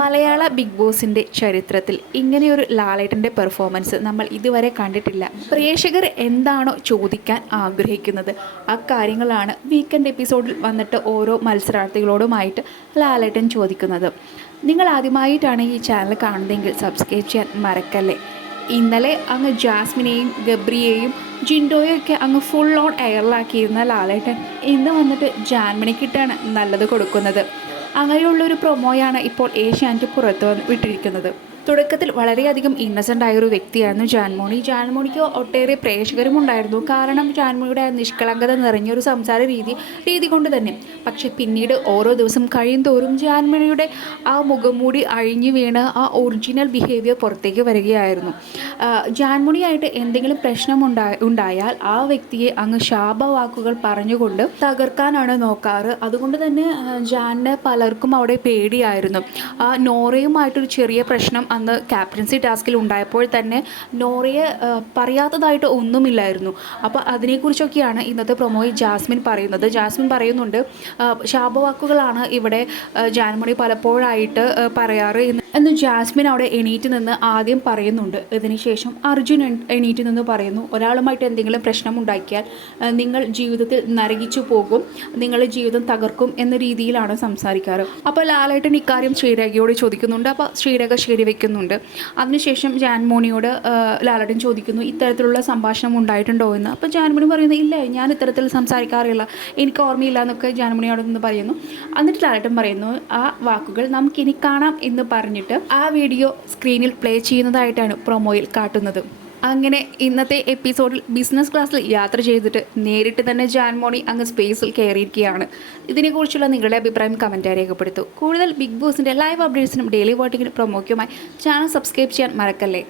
മലയാള big ബോസിന്റെ ചരിത്രത്തിൽ ഇങ്ങനെയൊരു ലാലേട്ടന്റെ പെർഫോമൻസ് നമ്മൾ ഇതുവരെ കണ്ടിട്ടില്ല. പ്രേക്ഷകർ എന്താണോ ചോദിക്കാൻ ആഗ്രഹിക്കുന്നത്. ആ കാര്യങ്ങളാണ് വീക്കെൻഡ് എപ്പിസോഡിൽ വന്നിട്ട് ഓരോ മത്സരാർത്ഥികളോടുമായിട്ട് ലാലേട്ടൻ ചോദിക്കുന്നത്. നിങ്ങൾ ആദ്യമായിട്ടാണ് ഈ ചാനൽ കാണുന്നതെങ്കിൽ സബ്സ്ക്രൈബ് ചെയ്യാൻ മറക്കല്ലേ? ഇന്നലെ അങ്ങ് ജാസ്മിനെയും ഗബ്രിയെയും ജിൻഡോയൊക്കെ അങ്ങ് ഫുൾ ഓൺ എയറിലാക്കിയിരുന്ന ലാലേട്ടൻ ഇന്ന് വന്നിട്ട് ജാൻമണിക്കിട്ടാണ് നല്ലത് കൊടുക്കുന്നത്. അങ്ങനെയുള്ളൊരു പ്രൊമോയാണ് ഇപ്പോൾ ഏഷ്യാനെറ്റ് പുറത്ത് വിട്ടിരിക്കുന്നത്. തുടക്കത്തിൽ വളരെയധികം ഇന്നസെന്റ് ആയ ഒരു വ്യക്തിയായിരുന്നു ജാൻമോണി. ജാൻമോണിക്ക് ഒട്ടേറെ പ്രേക്ഷകരും ഉണ്ടായിരുന്നു കാരണം ജാൻമോണിയുടെ നിഷ്കളങ്കത നിറഞ്ഞൊരു സംസാര രീതി രീതി കൊണ്ട് തന്നെ. പക്ഷെ പിന്നീട് ഓരോ ദിവസം കഴിയും തോറും ജാൻമണിയുടെ ആ മുഖംമൂടി അഴിഞ്ഞു വീണ് ആ ഒറിജിനൽ ബിഹേവിയർ പുറത്തേക്ക് വരികയായിരുന്നു. ജാൻമണിയായിട്ട് എന്തെങ്കിലും പ്രശ്നം ഉണ്ടായാൽ ആ വ്യക്തിയെ അങ്ങ് ശാപവാക്കുകൾ പറഞ്ഞുകൊണ്ട് തകർക്കാനാണ് നോക്കാറ്. അതുകൊണ്ട് തന്നെ ജാനിന് പലർക്കും അവിടെ പേടിയായിരുന്നു. ആ നോറയുമായിട്ടൊരു ചെറിയ പ്രശ്നം അന്ന് ക്യാപ്റ്റൻസി ടാസ്കിൽ ഉണ്ടായപ്പോൾ തന്നെ നോറയെ പറയാത്തതായിട്ട് ഒന്നുമില്ലായിരുന്നു. അപ്പോൾ അതിനെക്കുറിച്ചൊക്കെയാണ് ഇന്നത്തെ പ്രൊമോയിൽ ജാസ്മിൻ പറയുന്നത്. ജാസ്മിൻ പറയുന്നുണ്ട് ശാപവാക്കുകളാണ് ഇവിടെ ജാൻമണി പലപ്പോഴായിട്ട് പറയാറ് എന്ന്. എന്ന് ജാസ്മിൻ അവിടെ എണീറ്റ് നിന്ന് ആദ്യം പറയുന്നുണ്ട്. ഇതിനുശേഷം അർജുൻ എണീറ്റ് നിന്ന് പറയുന്നു ഒരാളുമായിട്ട് എന്തെങ്കിലും പ്രശ്നം ഉണ്ടാക്കിയാൽ നിങ്ങൾ ജീവിതത്തിൽ നരകിച്ചു പോകും നിങ്ങളുടെ ജീവിതം തകർക്കും എന്ന രീതിയിലാണ് സംസാരിക്കാറ്. അപ്പോൾ ലാലേട്ടൻ ഇക്കാര്യം ശ്രീരേഖയോട് ചോദിക്കുന്നുണ്ട്. അപ്പോൾ ശ്രീരേഖ ശരിവെക്കുന്നുണ്ട് അതിനുശേഷം ജാൻമോണിയോട് ലാലടൻ ചോദിക്കുന്നു ഇത്തരത്തിലുള്ള സംഭാഷണം ഉണ്ടായിട്ടുണ്ടോ എന്ന്? അപ്പോൾ ജാൻമണി പറയുന്നത് ഇല്ല ഞാൻ ഇത്തരത്തിൽ സംസാരിക്കാറില്ല. എനിക്ക് ഓർമ്മയില്ല എന്നൊക്കെ ജാൻമണിയോട് നിന്ന് പറയുന്നു. എന്നിട്ട് ലാലടൻ പറയുന്നു ആ വാക്കുകൾ നമുക്കിനി കാണാം എന്ന് പറഞ്ഞിട്ട് ആ വീഡിയോ സ്ക്രീനിൽ പ്ലേ ചെയ്യുന്നതായിട്ടാണ് പ്രൊമോയിൽ കാട്ടുന്നത്. അങ്ങനെ ഇന്നത്തെ എപ്പിസോഡിൽ ബിസിനസ് ക്ലാസ്സിൽ യാത്ര ചെയ്തിട്ട് നേരിട്ട് തന്നെ ജാൻമോണി അങ്ങ് സ്പേസിൽ കയറിയിരിക്കുകയാണ്. ഇതിനെക്കുറിച്ചുള്ള നിങ്ങളുടെ അഭിപ്രായം കമന്റായി രേഖപ്പെടുത്തു. കൂടുതൽ ബിഗ് ബോസിന്റെ ലൈവ് അപ്ഡേറ്റ്സിനും ഡെയിലി വോട്ടിങ്ങിനും പ്രൊമോക്കുമായി ചാനൽ സബ്സ്ക്രൈബ് ചെയ്യാൻ മറക്കല്ലേ?